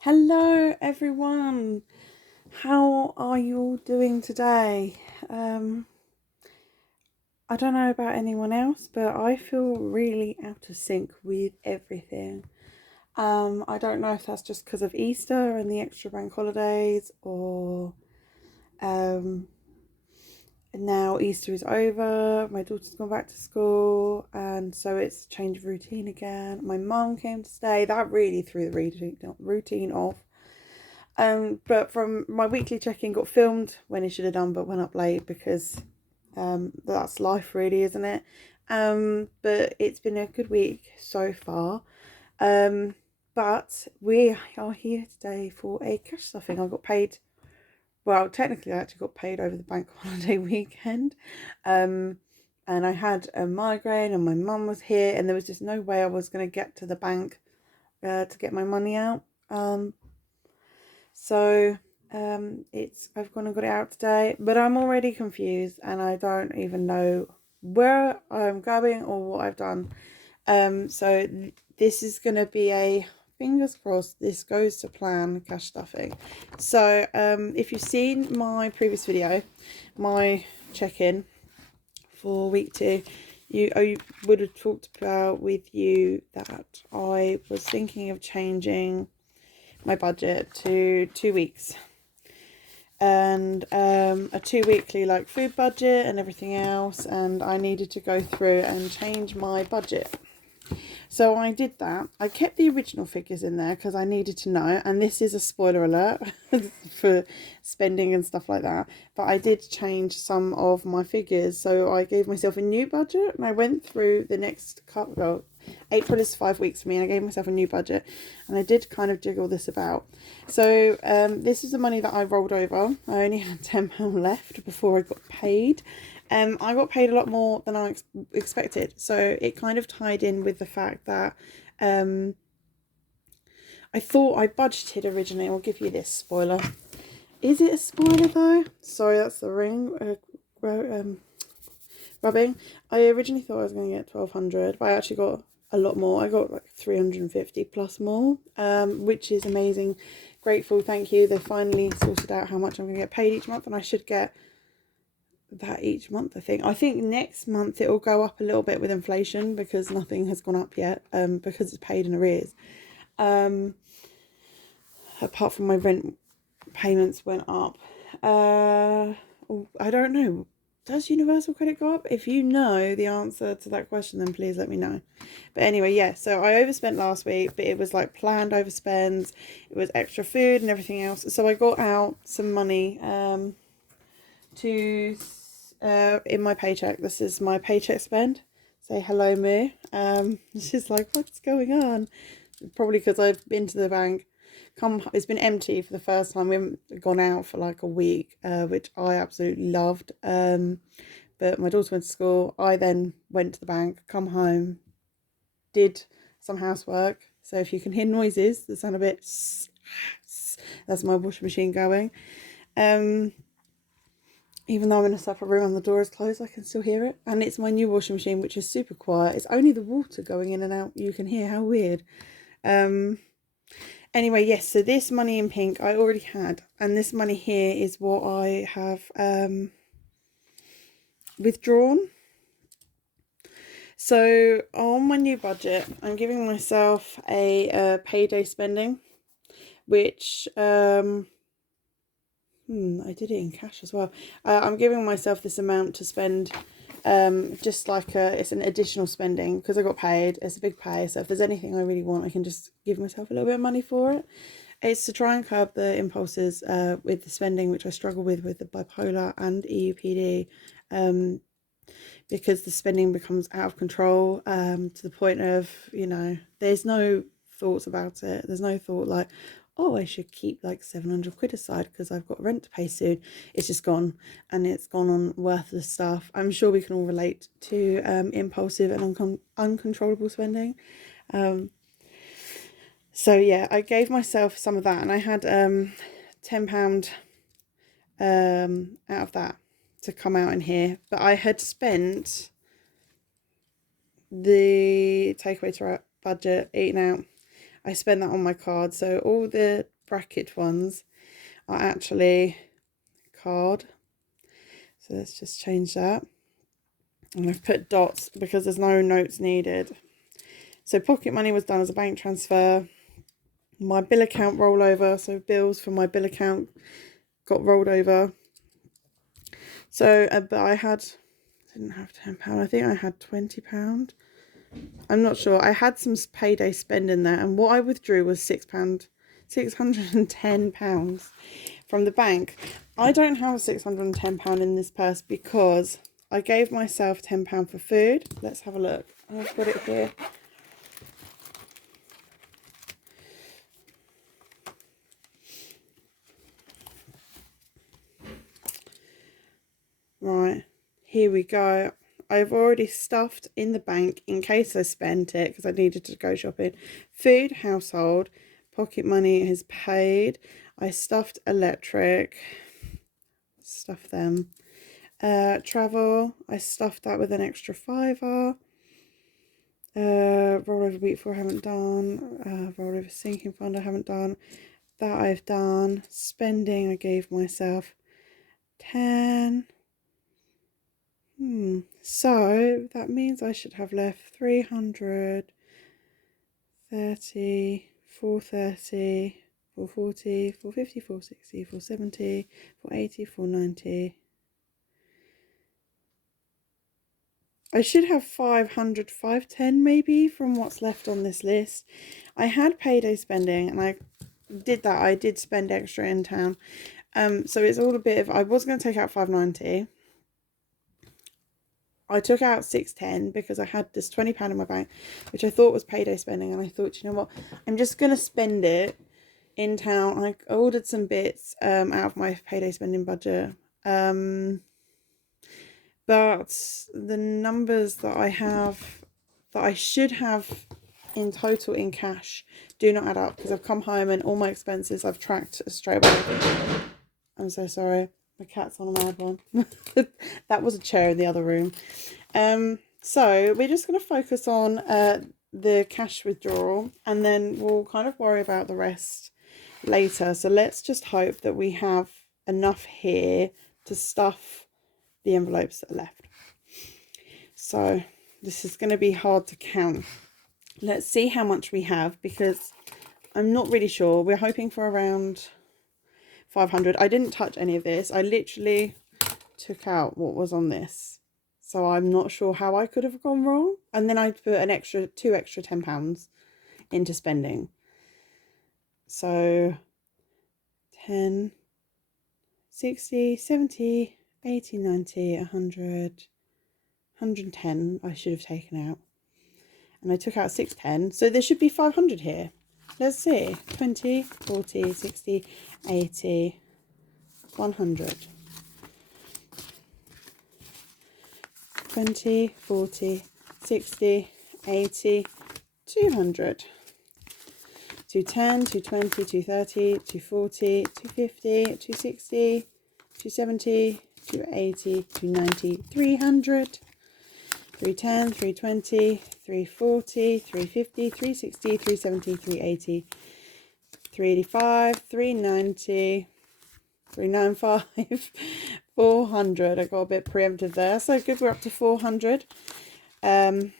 Hello everyone, how are you all doing today? I don't know about anyone else, but I feel really out of sync with everything. I don't know if that's just because of Easter and the extra bank holidays, or um, now Easter is over, my daughter's gone back to school, and so it's a change of routine again. My mum came to stay, that really threw the routine off. But from my weekly check-in got filmed when it should have done, but went up late because that's life, really, isn't it? But it's been a good week so far. But we are here today for a cash stuffing. I got paid. Well, technically, I actually got paid over the bank holiday weekend. And I had a migraine, and my mum was here, and there was just no way I was going to get to the bank to get my money out. So I've gone and got it out today, but I'm already confused and I don't even know where I'm going or what I've done. So this is going to be a, fingers crossed, this goes to plan, cash stuffing. So if you've seen my previous video, my check-in for week 2, I would have talked about with you that I was thinking of changing my budget to 2 weeks, and a 2 weekly like food budget and everything else, and I needed to go through and change my budget. So I did that. I kept the original figures in there because I needed to know, and this is a spoiler alert for spending and stuff like that, but I did change some of my figures. So I gave myself a new budget, and I went through the next couple, well, April is 5 weeks for me, and I gave myself a new budget, and I did kind of jiggle this about. So this is the money that I rolled over. I only had £10 left before I got paid. I got paid a lot more than I expected, so it kind of tied in with the fact that I thought I budgeted originally. I'll give you this spoiler. Is it a spoiler though? Sorry, that's the ring rubbing. I originally thought I was going to get 1,200, but I actually got a lot more. I got like 350 plus more, which is amazing. Grateful, thank you. They finally sorted out how much I'm going to get paid each month, and I should get that each month. I think next month it will go up a little bit with inflation because nothing has gone up yet, because it's paid in arrears. Apart from my rent payments went up. I don't know, does universal credit go up? If you know the answer to that question, then please let me know. But anyway, yeah, so I overspent last week, but it was like planned overspends. It was extra food and everything else, so I got out some money to in my paycheck. This is my paycheck spend. Say hello, Moo. She's like, what's going on? Probably because I've been to the bank. It's been empty for the first time. We haven't gone out for like a week, which I absolutely loved. But my daughter went to school. I then went to the bank, come home, did some housework. So if you can hear noises that sound a bit, that's my washing machine going. Even though I'm in a separate room and the door is closed, I can still hear it. And it's my new washing machine, which is super quiet. It's only the water going in and out you can hear. How weird. Anyway, yes, so this money in pink I already had. And this money here is what I have withdrawn. So on my new budget, I'm giving myself a payday spending, which I did it in cash as well. I'm giving myself this amount to spend, just like it's an additional spending because I got paid. It's a big pay, so if there's anything I really want, I can just give myself a little bit of money for it. It's to try and curb the impulses with the spending, which I struggle with the bipolar and EUPD, because the spending becomes out of control, to the point of, there's no thoughts about it. There's no thought like, oh, I should keep like 700 quid aside because I've got rent to pay soon. It's just gone, and it's gone on worthless stuff. I'm sure we can all relate to impulsive and uncontrollable spending. So yeah, I gave myself some of that, and I had £10 out of that to come out in here, but I had spent the takeaway to budget eating out. I spend that on my card. So all the bracket ones are actually card. So let's just change that. And I've put dots because there's no notes needed. So pocket money was done as a bank transfer. My bill account rollover, so bills from my bill account got rolled over. So, but I didn't have £10. I think I had £20. I'm not sure. I had some payday spend in there, and what I withdrew was £6, £610 from the bank. I don't have £610 in this purse because I gave myself £10 for food. Let's have a look. I've got it here. Right, here we go. I've already stuffed in the bank in case I spent it because I needed to go shopping. Food, household, pocket money is paid. I stuffed electric, stuff them. Travel, I stuffed that with an extra £5. Rollover week 4 I haven't done. Rollover sinking fund I haven't done. That I've done. Spending I gave myself 10. So that means I should have left 330, 430, 440, 450, 460, 470, 480, 490. I should have 500, 510 maybe from what's left on this list. I had payday spending and I did that. I did spend extra in town. So it's all a bit of, I was going to take out 590. I took out 610 because I had this £20 in my bank, which I thought was payday spending. And I thought, you know what, I'm just going to spend it in town. I ordered some bits out of my payday spending budget. But the numbers that I have, that I should have in total in cash, do not add up because I've come home and all my expenses I've tracked straight away. I'm so sorry. My cat's on a mad one. That was a chair in the other room. So we're just going to focus on the cash withdrawal and then we'll kind of worry about the rest later. So let's just hope that we have enough here to stuff the envelopes that are left. So this is going to be hard to count. Let's see how much we have because I'm not really sure. We're hoping for around 500. I didn't touch any of this. I literally took out what was on this. So I'm not sure how I could have gone wrong. And then I put an extra, two extra £10 into spending. So 10, 60, 70, 80, 90, 100, 110 I should have taken out. And I took out 610. So there should be 500 here. Let's see. 20, 40, 60, 80, 100. 20, 40, 60, 80, 200. 210, 220, 230, 240, 250, 260, 270, 280, 290, 300. 310, 320, 340, 350, 360, 370, 380, 385, 390, 395, 400. I got a bit preemptive there. So good, we're up to 400. 5,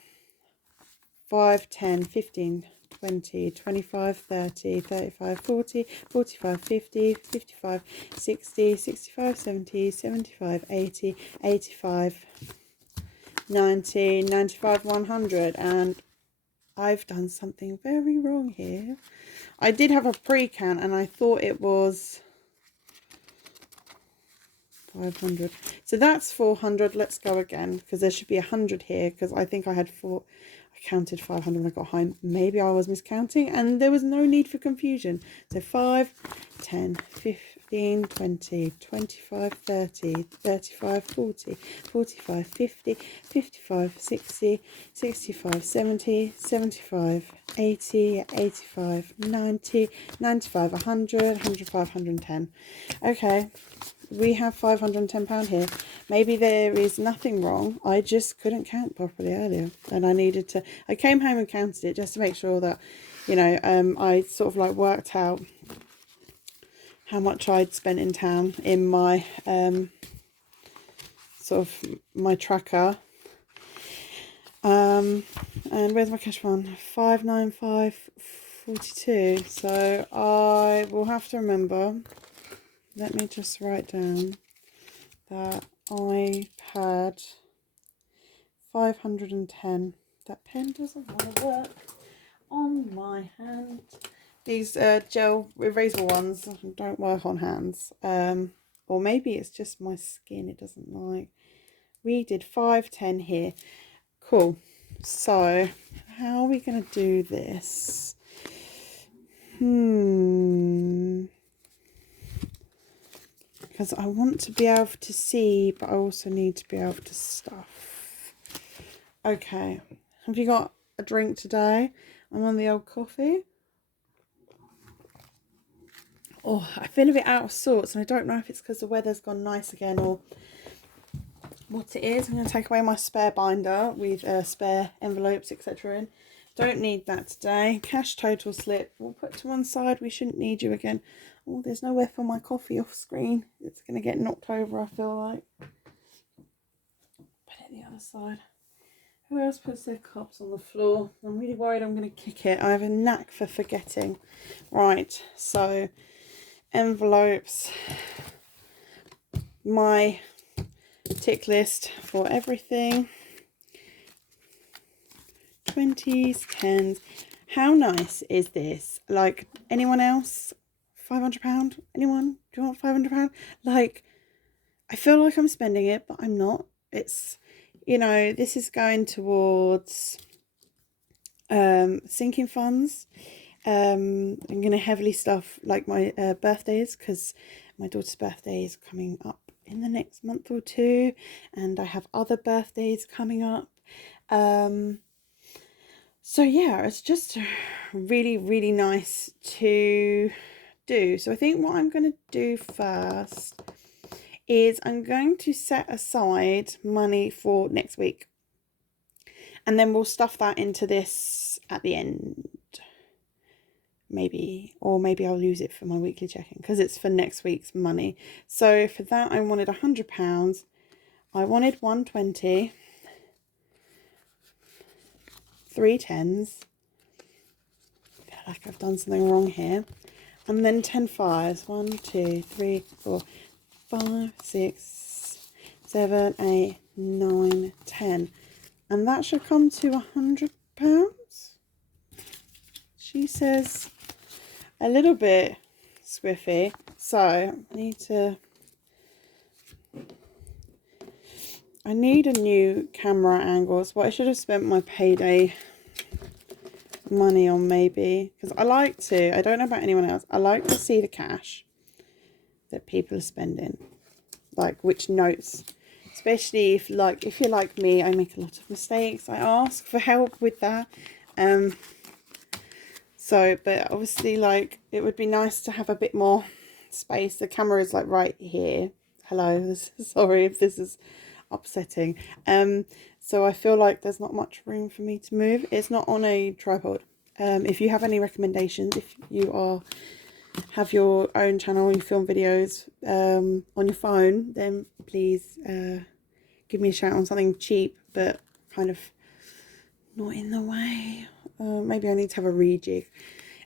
10, 15, 20, 25, 30, 35, 40, 45, 50, 55, 60, 65, 70, 75, 80, 85, 90, 95, 100. And I've done something very wrong here. I did have a pre-count and I thought it was 500. So that's 400. Let's go again because there should be 100 here because I think I had I counted 500 when I got home. Maybe I was miscounting and there was no need for confusion. So 5, 10, 15, 20, 25, 30, 35, 40, 45, 50, 55, 60, 65, 70, 75, 80, 85, 90, 95, 100, 105, 110. Okay, we have £510 here. Maybe there is nothing wrong. I just couldn't count properly earlier and I needed to, I came home and counted it just to make sure that you know, I sort of like worked out how much I'd spent in town in my sort of my tracker. And where's my cash one? 595.42. So I will have to remember. Let me just write down that I had 510. That pen doesn't want to work on my hand. These gel erasable ones don't work on hands. Or maybe it's just my skin it doesn't like. We did 510 here. Cool. So how are we going to do this? Because I want to be able to see, but I also need to be able to stuff. Okay. Have you got a drink today? I'm on the old coffee. Oh, I feel a bit out of sorts, and I don't know if it's because the weather's gone nice again or what it is. I'm going to take away my spare binder with spare envelopes, etc. in. Don't need that today. Cash total slip. We'll put to one side. We shouldn't need you again. Oh, there's nowhere for my coffee off screen. It's going to get knocked over, I feel like. Put it the other side. Who else puts their cups on the floor? I'm really worried I'm going to kick it. I have a knack for forgetting. Right, so envelopes. My tick list for everything. 20s, 10s. How nice is this? Like, anyone else? £500? Anyone? Do you want £500? Like, I feel like I'm spending it, but I'm not. It's, you know, this is going towards sinking funds. I'm going to heavily stuff like my birthdays, because my daughter's birthday is coming up in the next month or two, and I have other birthdays coming up. So yeah, it's just really, really nice to do. So I think what I'm going to do first is I'm going to set aside money for next week, and then we'll stuff that into this at the end. Maybe, or maybe I'll use it for my weekly checking because it's for next week's money. So for that, I wanted £100. I wanted 120, 3 10s. I feel like I've done something wrong here. And then 10 5s. 1, 2, 3, 4, 5, 6, 7, 8, 9, 10. And that should come to £100. She says a little bit squiffy. So I need a new camera angle. It's what I should have spent my payday money on, maybe, because I don't know about anyone else, I like to see the cash that people are spending, like which notes, especially if you're like me, I make a lot of mistakes. I ask for help with that. So, but obviously, like, it would be nice to have a bit more space. The camera is like right here. Hello, sorry if this is upsetting. So I feel like there's not much room for me to move. It's not on a tripod. If you have any recommendations, if you have your own channel, you film videos on your phone, then please give me a shout on something cheap but kind of not in the way. Maybe I need to have a rejig.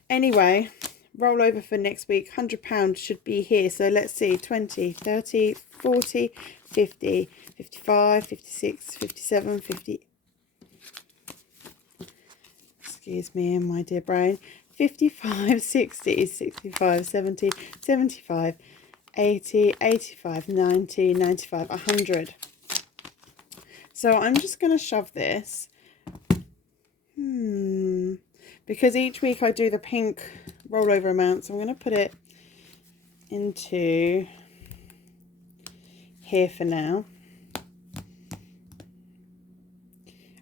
Anyway, roll over for next week. £100 should be here. So let's see, 20, 30, 40, 50, 55, 56, 57, 50. Excuse me, my dear brain. 55, 60, 65, 70, 75, 80, 85, 90, 95, 100. So I'm just going to shove this. Because each week I do the pink rollover amount, so I'm going to put it into here for now.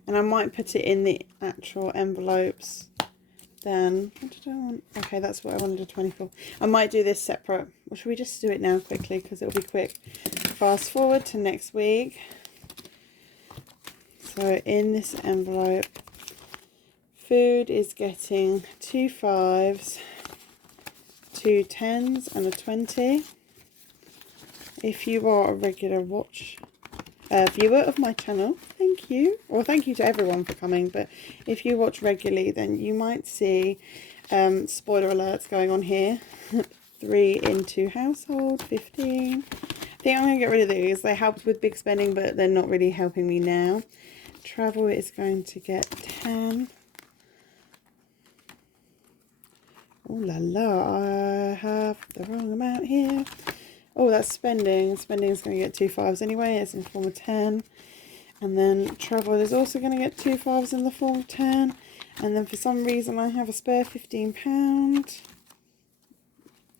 And I might put it in the actual envelopes then. What did I want? Okay, that's what I wanted, a 24. I might do this separate. Or should we just do it now quickly, because it'll be quick. Fast forward to next week. So in this envelope, Food is getting 2 5s, 2 10s and a 20. If you are a regular viewer of my channel, thank you. Or thank you to everyone for coming. But if you watch regularly, then you might see spoiler alerts going on here. 3 into household, 15. I think I'm going to get rid of these. They helped with big spending, but they're not really helping me now. Travel is going to get 10. Oh la la, I have the wrong amount here. Oh, that's spending. Spending is going to get 2 5s anyway. It's in the form of 10. And then travel is also going to get 2 5s in the form of 10. And then for some reason I have a spare £15.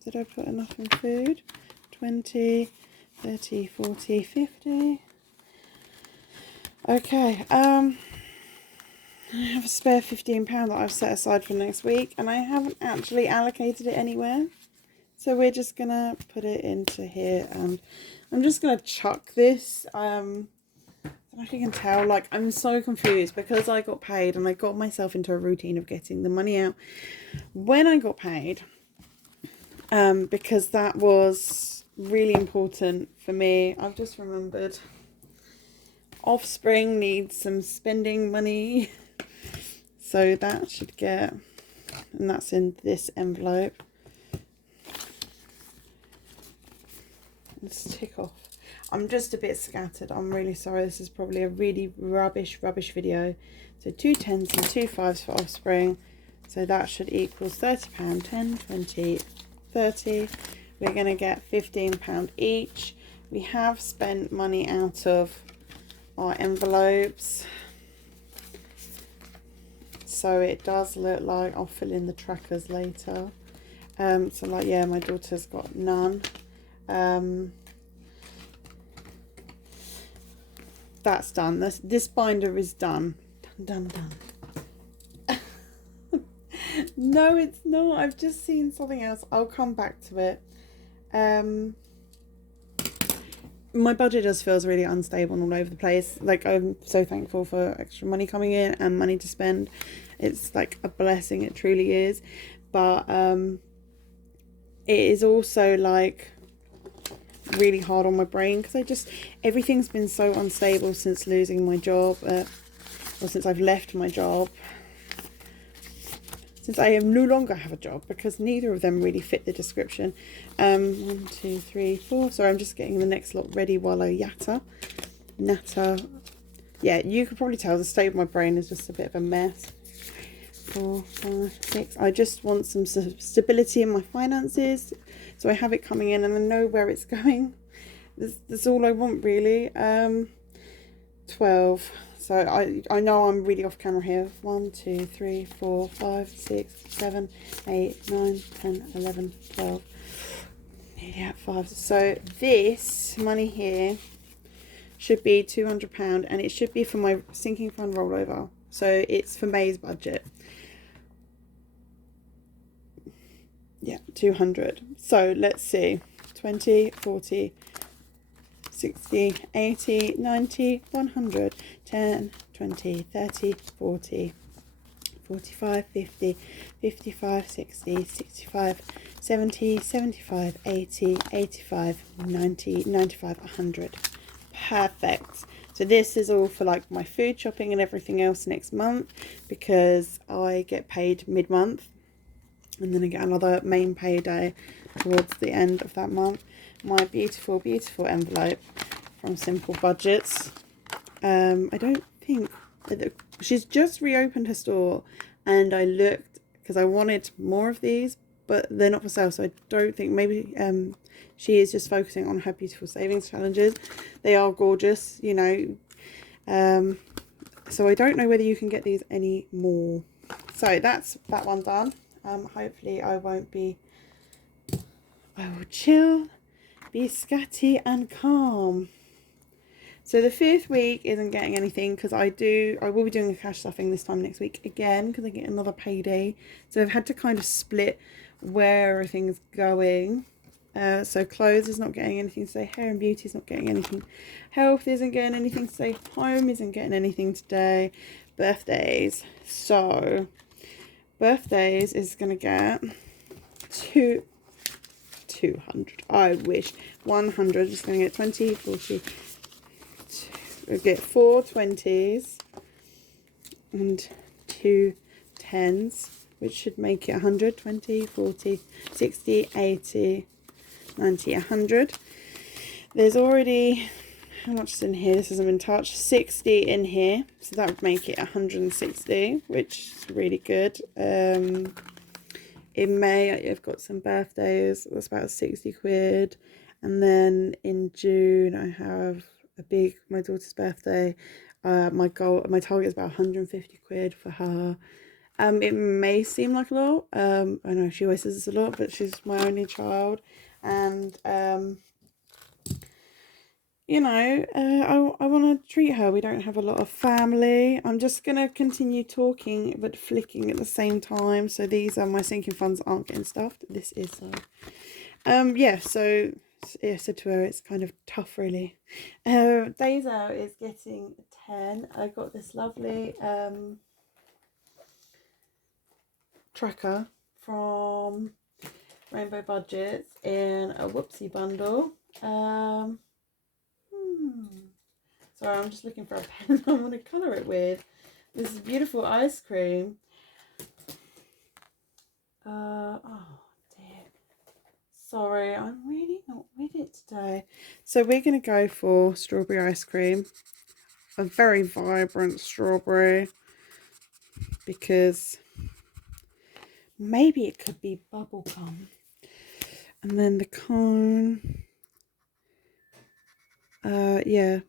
Did I put enough in food? 20, 30, 40, 50. Okay, I have a spare £15 that I've set aside for next week, and I haven't actually allocated it anywhere. So we're just going to put it into here, and I'm just going to chuck this. I don't know if you can tell, like, I'm so confused because I got paid and I got myself into a routine of getting the money out when I got paid, because that was really important for me. I've just remembered Offspring needs some spending money. So that should get, and that's in this envelope. Let's tick off. I'm just a bit scattered. I'm really sorry. This is probably a really rubbish video. So 2 10s and 2 5s for Offspring. So that should equal £30. 10, 20, 30. We're going to get £15 each. We have spent money out of our envelopes. So it does look like I'll fill in the trackers later. So like, yeah, my daughter's got none. That's done. This binder is done. Done. No, it's not. I've just seen something else. I'll come back to it. My budget just feels really unstable and all over the place. Like, I'm so thankful for extra money coming in and money to spend. It's like a blessing, it truly is. But it is also like really hard on my brain because everything's been so unstable since losing my job, or since I've left my job, since I no longer have a job, because neither of them really fit the description. 1, 2, 3, 4. Sorry, I'm just getting the next lot ready while I natter. Yeah, you could probably tell the state of my brain is just a bit of a mess. 4, 5, 6. I just want some stability in my finances, so I have it coming in and I know where it's going. That's all I want, really. 12. So I know I'm really off camera here. 1, 2, 3, 4, 5, 6, 7, 8, 9, 10, 11, 12. Nearly at 5. So this money here should be £200, and it should be for my sinking fund rollover. So it's for May's budget. Yeah, 200. So let's see. 20, 40, 60, 80, 90, 100, 10, 20, 30, 40, 45, 50, 55, 60, 65, 70, 75, 80, 85, 90, 95, 100. Perfect. So this is all for like my food shopping and everything else next month, because I get paid mid-month and then I get another main payday towards the end of that month. My beautiful envelope from Simple Budgets. I don't think she's just reopened her store, and I looked because I wanted more of these, but they're not for sale, so I don't think, maybe she is just focusing on her beautiful savings challenges. They are gorgeous, you know. So I don't know whether you can get these anymore. So that's that one done. Hopefully I will chill, be scatty and calm. So the 5th week isn't getting anything because I will be doing a cash stuffing this time next week again, because I get another payday. So I've had to kind of split where everything's going. So clothes is not getting anything today, hair and beauty is not getting anything, health isn't getting anything today, home isn't getting anything today, birthdays. So birthdays is going to get 200. I wish. 100 is going to get 20, 40. We'll get 4 20s and 2 10s, which should make it 100, 20, 40, 60, 80, 90, 100. There's already, how much is in here? This hasn't been touched. 60 in here, so that would make it 160, which is really good. In May, I've got some birthdays. That's about 60 quid. And then in June, I have my daughter's birthday. My target is about 150 quid for her. It may seem like a lot. I know she always says it's a lot, but she's my only child. And, you know, I want to treat her. We don't have a lot of family. I'm just going to continue talking, but flicking at the same time. So these are my sinking funds aren't getting stuffed. This is so. Yeah, so I said to her, it's kind of tough, really. Days out is getting 10. I got this lovely tracker from Rainbow Budgets in a whoopsie bundle. Sorry, I'm just looking for a pen I want to colour it with. This is beautiful ice cream. Oh dear. Sorry, I'm really not with it today. So we're going to go for strawberry ice cream. A very vibrant strawberry. Because maybe it could be bubblegum. And then the cone. Yeah.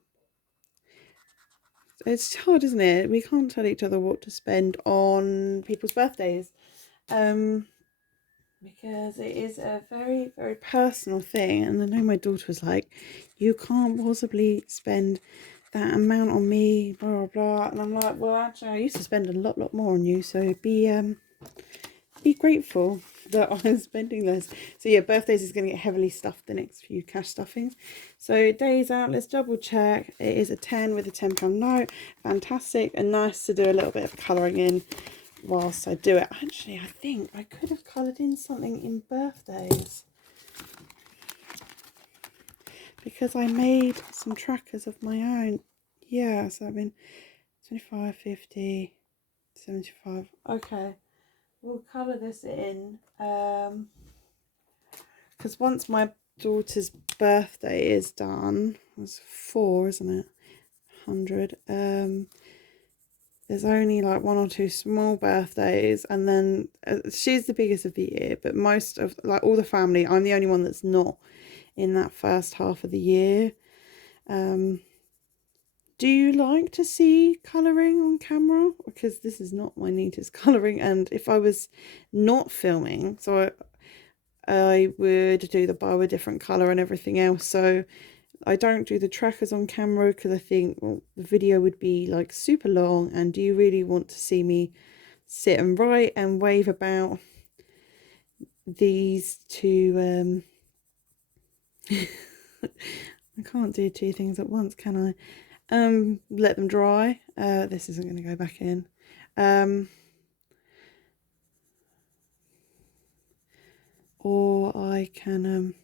It's hard, isn't it? We can't tell each other what to spend on people's birthdays. Because it is a very, very personal thing. And I know my daughter was like, you can't possibly spend that amount on me, blah, blah, blah. And I'm like, well, actually, I used to spend a lot more on you. So be grateful that I'm spending less. So yeah, birthdays is going to get heavily stuffed, the next few cash stuffings. So days out, let's double check. It is a 10 with a £10 note. Fantastic, and nice to do a little bit of colouring in whilst I do it. Actually, I think I could have coloured in something in birthdays, because I made some trackers of my own. Yeah, so I've been 25, 50, 75. Okay. We'll colour this in, because once my daughter's birthday is done, it's 4, isn't it? 100. There's only like 1 or 2 small birthdays, and then she's the biggest of the year, but most of, like, all the family, I'm the only one that's not in that first half of the year. Do you like to see colouring on camera? Because this is not my neatest colouring, and if I was not filming, so I would do the bow a different colour and everything else. So I don't do the trackers on camera because I think, well, the video would be like super long, and do you really want to see me sit and write and wave about these two? I can't do 2 things at once, can I? Let them dry. This isn't going to go back in. Or I can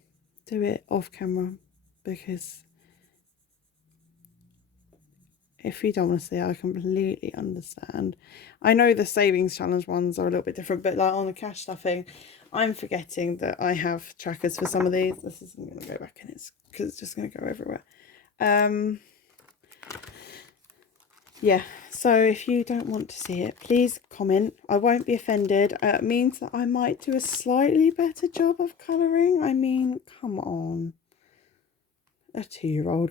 do it off camera, because if you don't want to see it, I completely understand. I know the savings challenge ones are a little bit different, but like on the cash stuffing, I'm forgetting that I have trackers for some of these. This isn't going to go back in, it's because it's just going to go everywhere. Yeah, so if you don't want to see it, please comment. I won't be offended. It means that I might do a slightly better job of colouring. I mean, come on. A 2-year-old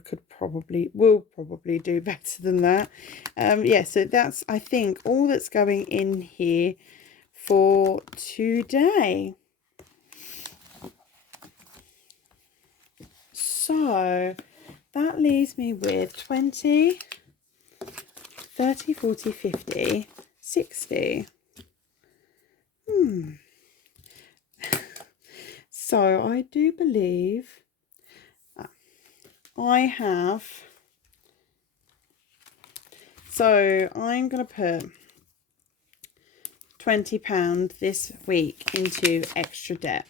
will probably do better than that. Yeah, so that's, I think, all that's going in here for today. So that leaves me with 20, 30, 40, 50, 60. So I do believe I have So I'm going to put £20 this week into extra debt.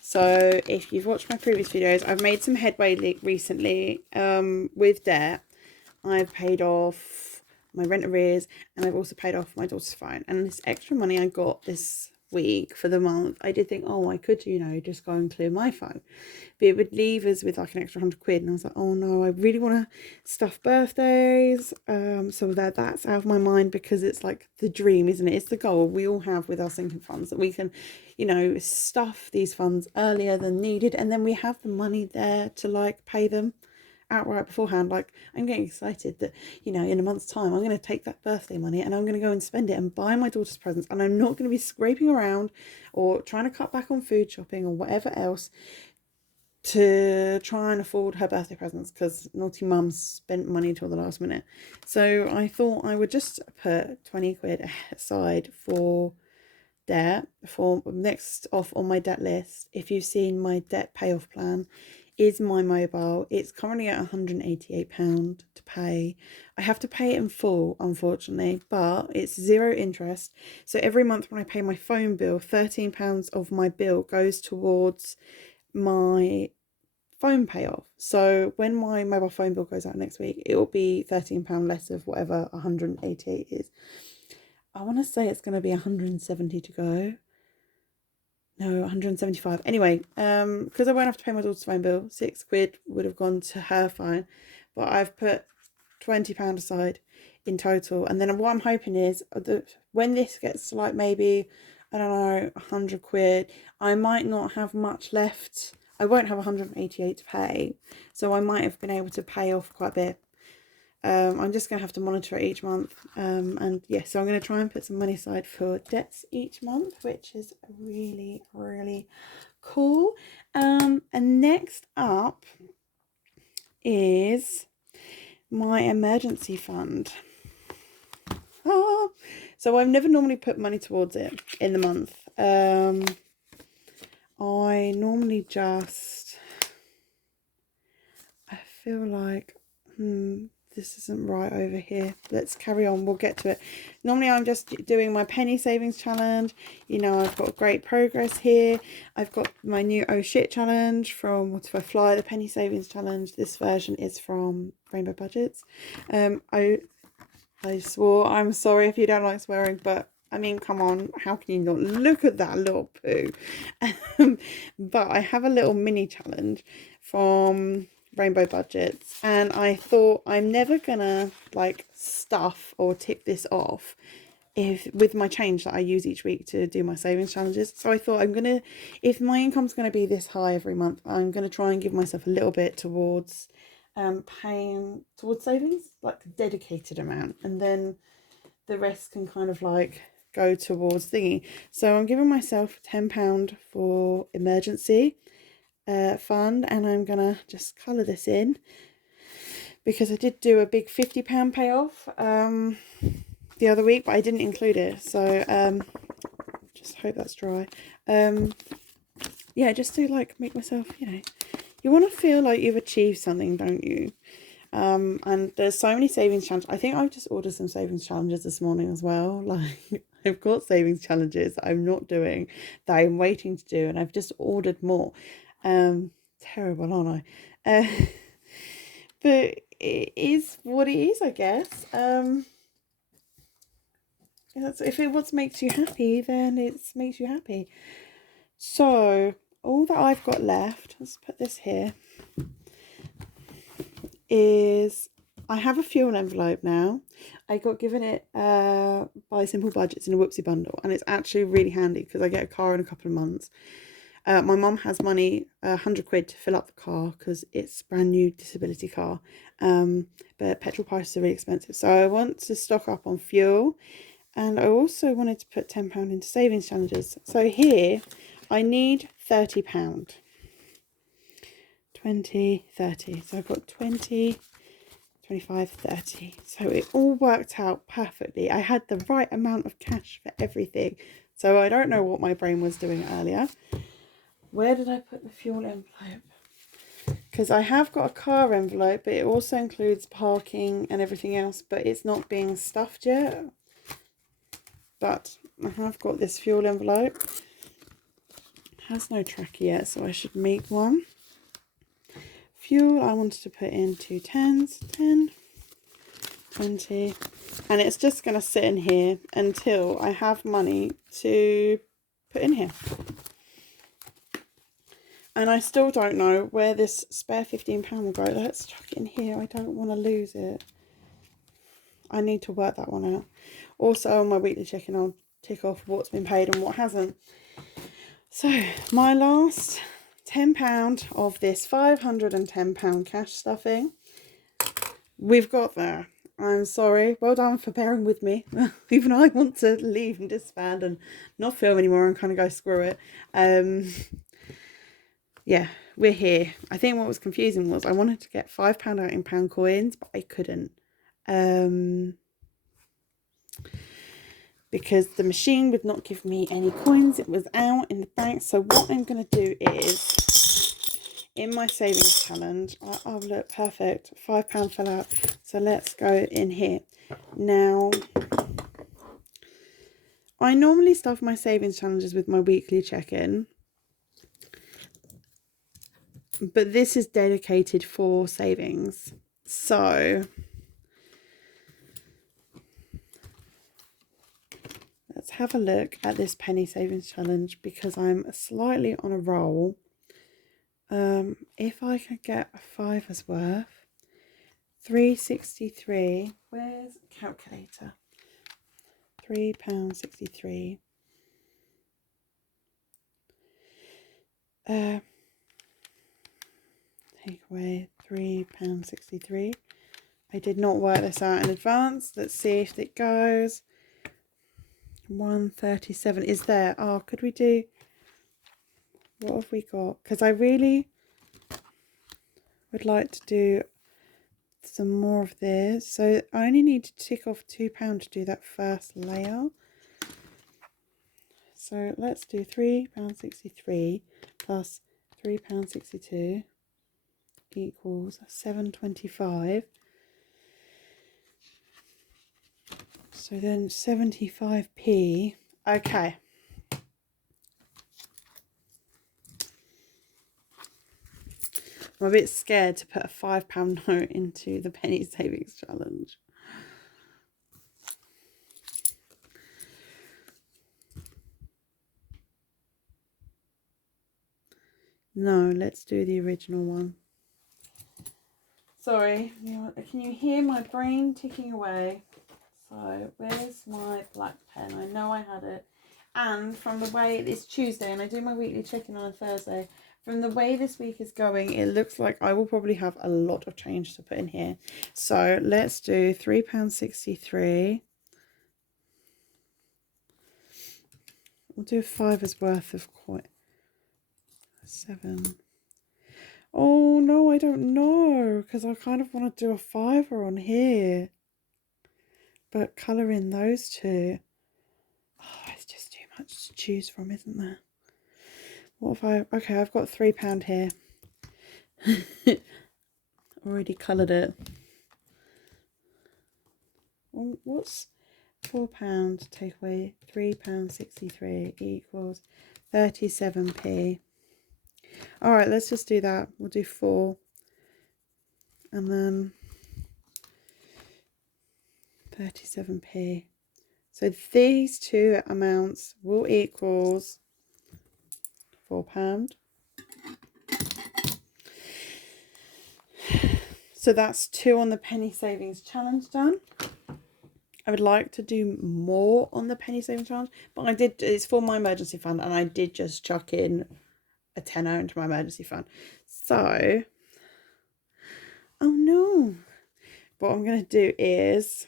So if you've watched my previous videos, I've made some headway recently with debt. I've paid off my rent arrears, and I've also paid off my daughter's phone. And this extra money I got this week for the month, I did think, oh, I could, you know, just go and clear my phone. But it would leave us with like an extra £100. And I was like, oh no, I really want to stuff birthdays. So that's out of my mind, because it's like the dream, isn't it? It's the goal we all have with our sinking funds, that we can, you know, stuff these funds earlier than needed. And then we have the money there to like pay them outright beforehand. Like, I'm getting excited that, you know, in a month's time I'm going to take that birthday money and I'm going to go and spend it and buy my daughter's presents, and I'm not going to be scraping around or trying to cut back on food shopping or whatever else to try and afford her birthday presents, because naughty mum spent money till the last minute. So I thought I would just put £20 aside for debt, for next off on my debt list. If you've seen my debt payoff plan, is my mobile. It's currently at £188 to pay. I have to pay it in full, unfortunately, but it's 0 interest. So every month when I pay my phone bill, £13 of my bill goes towards my phone payoff. So when my mobile phone bill goes out next week, it will be £13 less of whatever 188 is. I want to say it's going to be 170 to go. No, 175. Anyway, because I won't have to pay my daughter's phone bill, £6 would have gone to her phone, but I've put £20 aside in total. And then what I'm hoping is that when this gets to like maybe, I don't know, £100, I might not have much left. I won't have 188 to pay, so I might have been able to pay off quite a bit. I'm just going to have to monitor it each month. And yeah, so I'm going to try and put some money aside for debts each month, which is really, really cool. And next up is my emergency fund. So I've never normally put money towards it in the month. I normally just, I feel like, this isn't right over here. Let's carry on. We'll get to it. Normally I'm just doing my penny savings challenge. You know, I've got great progress here. I've got my new oh shit challenge from What If I Fly, the penny savings challenge. This version is from Rainbow Budgets. I swore. I'm sorry if you don't like swearing, but I mean, come on, how can you not look at that little poo? But I have a little mini challenge from Rainbow Budgets, and I thought I'm never gonna like stuff or tick this off with my change that I use each week to do my savings challenges. So I thought if my income's gonna be this high every month, I'm gonna try and give myself a little bit towards paying towards savings, like a dedicated amount, and then the rest can kind of like go towards thingy. So I'm giving myself £10 for emergency fund, and I'm gonna just colour this in because I did do a big £50 payoff the other week, but I didn't include it. So just hope that's dry. Yeah, just to like make myself, you know, you want to feel like you've achieved something, don't you? And there's so many savings challenges. I think I've just ordered some savings challenges this morning as well. Like, I've got savings challenges that I'm not doing, that I'm waiting to do, and I've just ordered more. Terrible, aren't I? But it is what it is, I guess. If it what makes you happy, then it makes you happy. So all that I've got left, let's put this here, is I have a fuel envelope now. I got given it by Simple Budgets in a whoopsie bundle, and it's actually really handy because I get a car in a couple of months. My mum has money, £100 to fill up the car because it's a brand new disability car, but petrol prices are really expensive, so I want to stock up on fuel, and I also wanted to put £10 into savings challenges. So here I need £30. 20, 30. So I've got 20, 25, 30. So it all worked out perfectly. I had the right amount of cash for everything. So I don't know what my brain was doing earlier. Where did I put the fuel envelope? because I have got a car envelope, but it also includes parking and everything else, but it's not being stuffed yet. But I have got this fuel envelope. It has no tracker yet, so I should make one. Fuel, I wanted to put in 2 10s, 10, 20, and it's just going to sit in here until I have money to put in here. And I still don't know where this spare £15 will go. Let's chuck it in here. I don't want to lose it. I need to work that one out. Also, on my weekly check-in, I'll tick off what's been paid and what hasn't. So, my last £10 of this £510 cash stuffing. We've got there. I'm sorry. Well done for bearing with me. Even I want to leave and disband and not film anymore and kind of go screw it. Yeah, we're here. I think what was confusing was I wanted to get £5 out in pound coins, but I couldn't. Because the machine would not give me any coins. It was out in the bank. So what I'm going to do is, in my savings challenge, oh look, perfect. £5 fell out. So let's go in here. Now, I normally stuff my savings challenges with my weekly check-in. But this is dedicated for savings. So let's have a look at this penny savings challenge because I'm slightly on a roll. If I could get a fiver's worth, £3.63. Where's the calculator? £3.63. Take away £3.63. I did not work this out in advance. Let's see if it goes. 137 is there. Oh, could we do, what have we got? Because I really would like to do some more of this. So I only need to tick off £2 to do that first layer. So let's do £3.63 plus £3.62 equals £7.25. So then 75p. Okay. I'm a bit scared to put a £5 note into the penny savings challenge. No, let's do the original one. Sorry, can you hear my brain ticking away? So, where's my black pen? I know I had it. And from the way it's Tuesday and I do my weekly check-in on a Thursday, from the way this week is going, it looks like I will probably have a lot of change to put in here. So, let's do £3.63. We'll do a fiver's worth of coin. 7. Oh, no, I don't know. Because I kind of want to do a fiver on here. But colour in those two. Oh, it's just too much to choose from, isn't there? What if I... Okay, I've got £3 here. Already coloured it. Well, what's £4 take away £3.63 equals 37p. Alright, let's just do that. We'll do 4. And then 37p. So these two amounts will equals £4. So that's 2 on the penny savings challenge done. I would like to do more on the penny savings challenge, but I did, it's for my emergency fund, and I did just chuck in a tenner into my emergency fund. So, oh no. What I'm going to do is,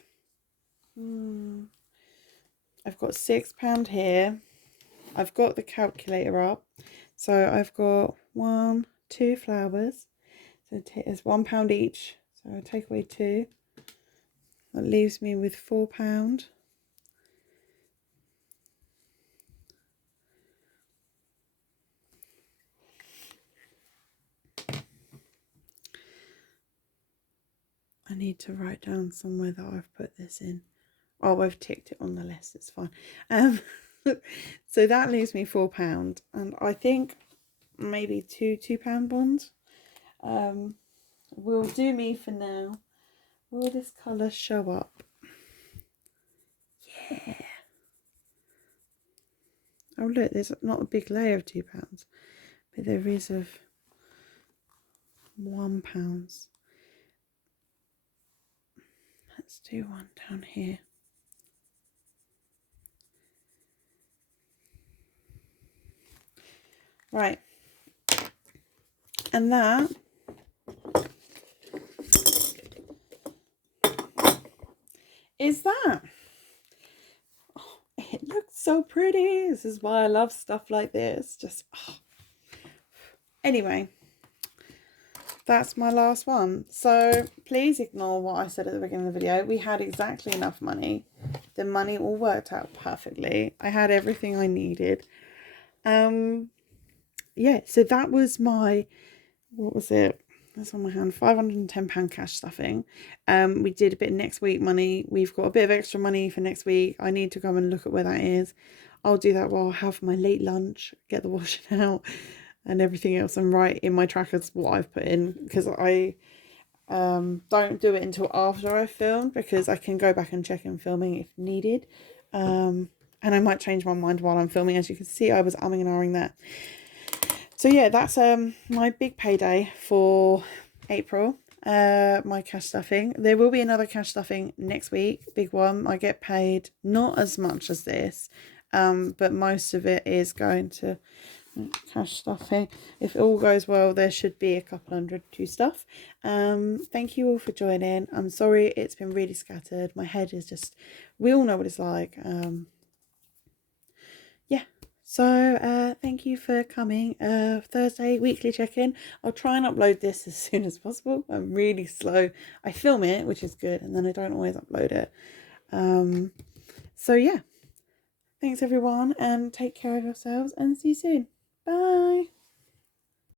I've got £6 here. I've got the calculator up. So I've got 2 flowers. So it's £1 each. So I take away 2. That leaves me with £4. need to write down somewhere that I've put this in. Oh, I've ticked it on the list, it's fine. So that leaves me £4, and I think maybe two £2 bonds will do me for now. Will this colour show up? Yeah. Oh look, there's not a big layer of £2, but there is of £1. Let's do one down here. Right. And that is that. Oh, it looks so pretty. This is why I love stuff like this. Just anyway, that's my last one. So please ignore what I said at the beginning of the video. We had exactly enough money. The money all worked out perfectly. I had everything I needed. Yeah, so that was my, what was it? That's on my hand, £510 cash stuffing. We did a bit next week money. We've got a bit of extra money for next week. I need to go and look at where that is. I'll do that while I have my late lunch, get the washing out and everything else, and write in my trackers what I've put in, because I don't do it until after I film, because I can go back and check in filming if needed. And I might change my mind while I'm filming. As you can see, I was umming and ahhing there. So yeah, that's my big payday for April, my cash stuffing. There will be another cash stuffing next week, big one. I get paid not as much as this, but most of it is going to cash stuffing. If it all goes well, there should be a couple hundred to stuff. Thank you all for joining. I'm sorry it's been really scattered. My head is just, we all know what it's like. Yeah. So thank you for coming. Thursday weekly check-in. I'll try and upload this as soon as possible. I'm really slow. I film it, which is good, and then I don't always upload it. So yeah, thanks everyone, and take care of yourselves, and see you soon. Bye.